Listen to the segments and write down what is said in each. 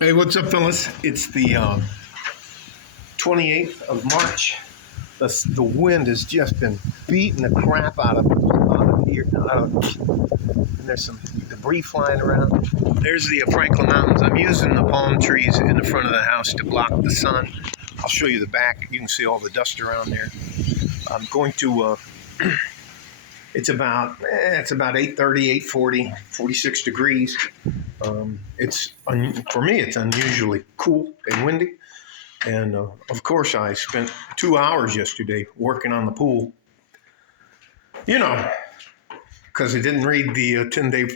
Hey, what's up, fellas? It's the 28th of March. The wind has just been beating the crap out of here. And there's some debris flying around. There's the Franklin Mountains. I'm using the palm trees in the front of the house to block the sun. I'll show you the back. You can see all the dust around there. I'm going to. It's about 8:30, 8:40, 46 degrees. For me, it's unusually cool and windy. And of course, I spent 2 hours yesterday working on the pool, you know, because I didn't read the 10-day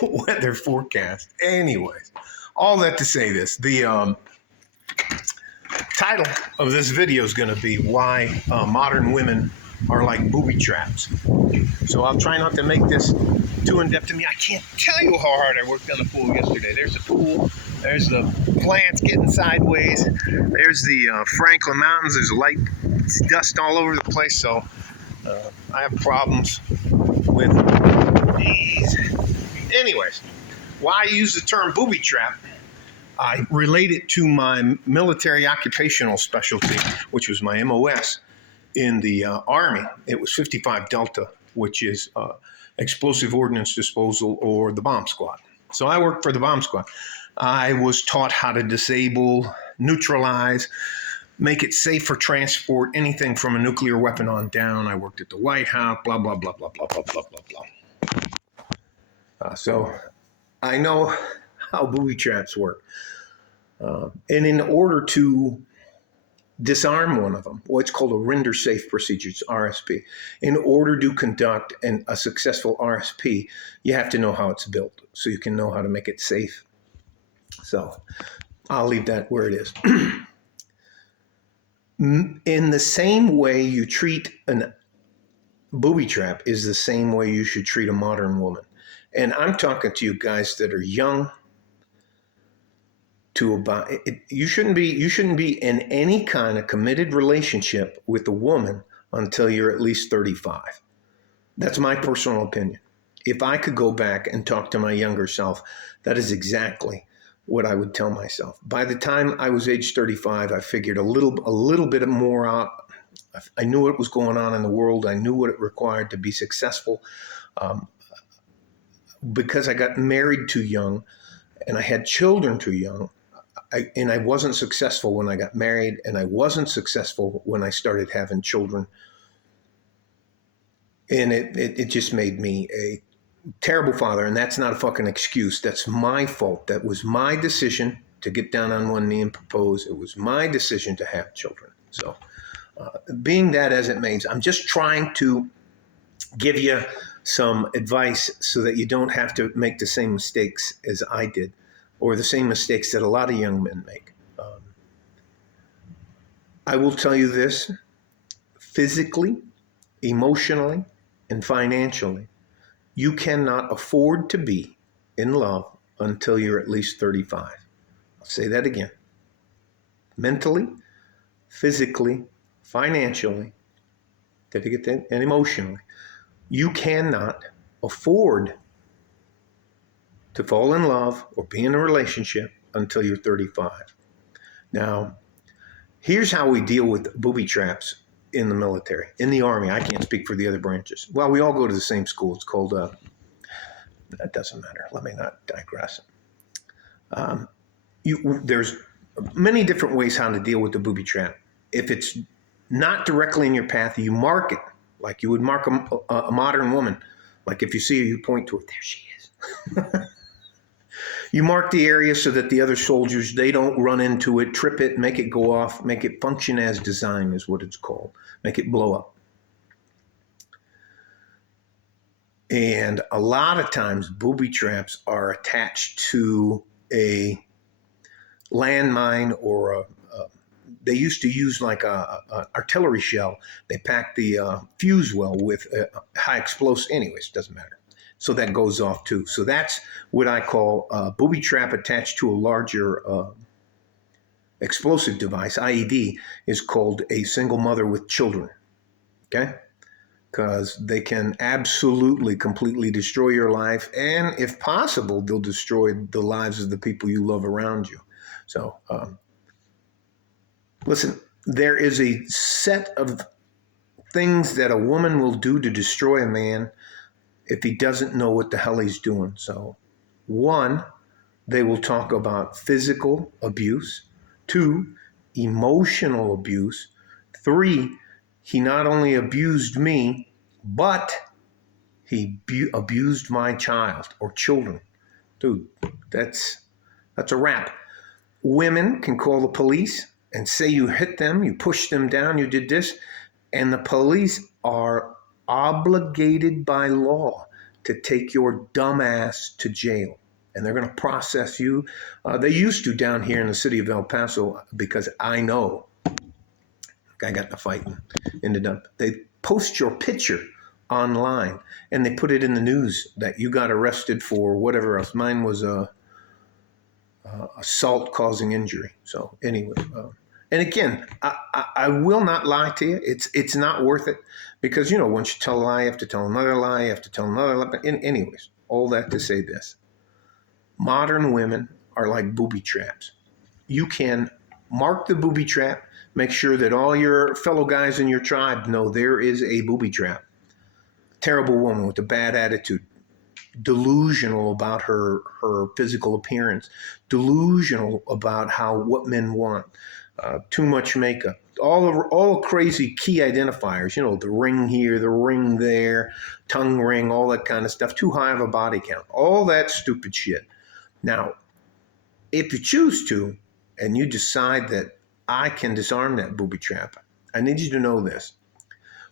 weather forecast. Anyways, all that to say this, the title of this video is going to be why modern women are like booby traps. So I'll try not to make this too in-depth to me. I can't tell you how hard I worked on the pool yesterday. There's the pool. There's the plants getting sideways. There's the Franklin Mountains. There's light dust all over the place. So I have problems with these. Anyways, why I use the term booby trap, I relate it to my military occupational specialty, which was my MOS in the Army. It was 55 Delta, which is explosive ordnance disposal, or the bomb squad. So I worked for the bomb squad. I was taught how to disable, neutralize, make it safe for transport, anything from a nuclear weapon on down. I worked at the White House, blah, blah, blah, blah, blah, blah, blah, blah, blah. So I know how booby traps work. And in order to disarm one of them, what's called a render safe procedure, it's RSP. In order to conduct a successful RSP, you have to know how it's built so you can know how to make it safe. So I'll leave that where it is. In the same way you treat a booby trap is the same way you should treat a modern woman. And I'm talking to you guys that are young to about you shouldn't be in any kind of committed relationship with a woman until you're at least 35. That's my personal opinion. If I could go back and talk to my younger self, that is exactly what I would tell myself. By the time I was age 35, I figured a little bit more out. I knew what was going on in the world. I knew what it required to be successful. Because I got married too young and I had children too young, I wasn't successful when I got married, and I wasn't successful when I started having children. And it just made me a terrible father, and that's not a fucking excuse. That's my fault. That was my decision to get down on one knee and propose. It was my decision to have children. So being that as it may, I'm just trying to give you some advice so that you don't have to make the same mistakes as I did, or the same mistakes that a lot of young men make. I will tell you this: physically, emotionally, and financially, you cannot afford to be in love until you're at least 35. I'll say that again. Mentally, physically, financially, and emotionally, you cannot afford to fall in love or be in a relationship until you're 35. Now, here's how we deal with booby traps in the military, in the Army. I can't speak for the other branches. Well, we all go to the same school. It's called, that doesn't matter. Let me not digress. There's many different ways how to deal with the booby trap. If it's not directly in your path, you mark it like you would mark a modern woman. Like if you see her, you point to her. There she is. You mark the area so that the other soldiers, they don't run into it, trip it, make it go off, make it function as design is what it's called. Make it blow up. And a lot of times booby traps are attached to a landmine, or they used to use like a artillery shell. They packed the fuse well with high explosive. Anyways, doesn't matter. So that goes off too. So that's what I call a booby trap attached to a larger explosive device. IED is called a single mother with children. Okay? Because they can absolutely, completely destroy your life. And if possible, they'll destroy the lives of the people you love around you. So, listen, there is a set of things that a woman will do to destroy a man if he doesn't know what the hell he's doing. So, one, they will talk about physical abuse. Two, emotional abuse. Three, he not only abused me, but he abused my child or children. Dude, that's a wrap. Women can call the police and say you hit them, you pushed them down, you did this, and the police are obligated by law to take your dumb ass to jail. And they're going to process you. They used to down here in the city of El Paso, because I know I got in a fight and ended up. They post your picture online and they put it in the news that you got arrested for whatever else. Mine was assault causing injury. So anyway, and again, I will not lie to you. It's not worth it, because once you tell a lie, you have to tell another lie, you have to tell another lie. Anyways, all that to say this. Modern women are like booby traps. You can mark the booby trap, make sure that all your fellow guys in your tribe know there is a booby trap. Terrible woman with a bad attitude, delusional about her physical appearance, delusional about what men want, too much makeup, all crazy key identifiers, the ring here, the ring there, tongue ring, all that kind of stuff, too high of a body count, all that stupid shit. Now, if you choose to, and you decide that I can disarm that booby trap, I need you to know this.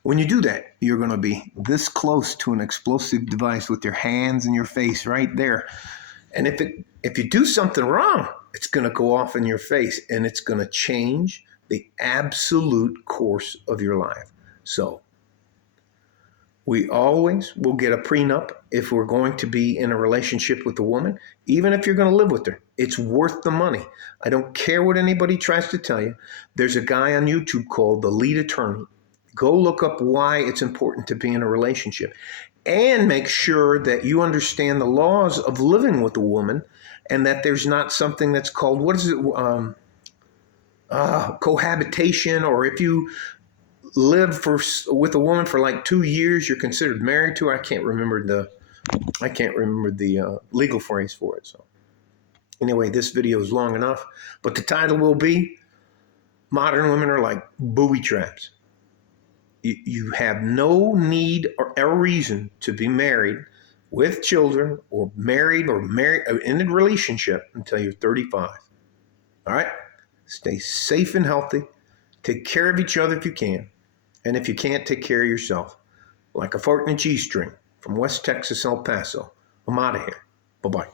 When you do that, you're going to be this close to an explosive device with your hands in your face right there. And if you do something wrong, it's going to go off in your face, and it's going to change the absolute course of your life. So, we always will get a prenup if we're going to be in a relationship with a woman, even if you're going to live with her. It's worth the money. I don't care what anybody tries to tell you. There's a guy on YouTube called The Lead Attorney. Go look up why it's important to be in a relationship, and make sure that you understand the laws of living with a woman, and that there's not something that's called, cohabitation, or if you live with a woman for like 2 years, you're considered married to her. I can't remember the legal phrase for it. So anyway, this video is long enough, but the title will be Modern Women Are Like Booby Traps. You have no need or a reason to be married with children, or married in a relationship until you're 35. All right? Stay safe and healthy. Take care of each other if you can. And if you can't, take care of yourself. Like a fart in a G-string from West Texas, El Paso. I'm out of here. Bye-bye.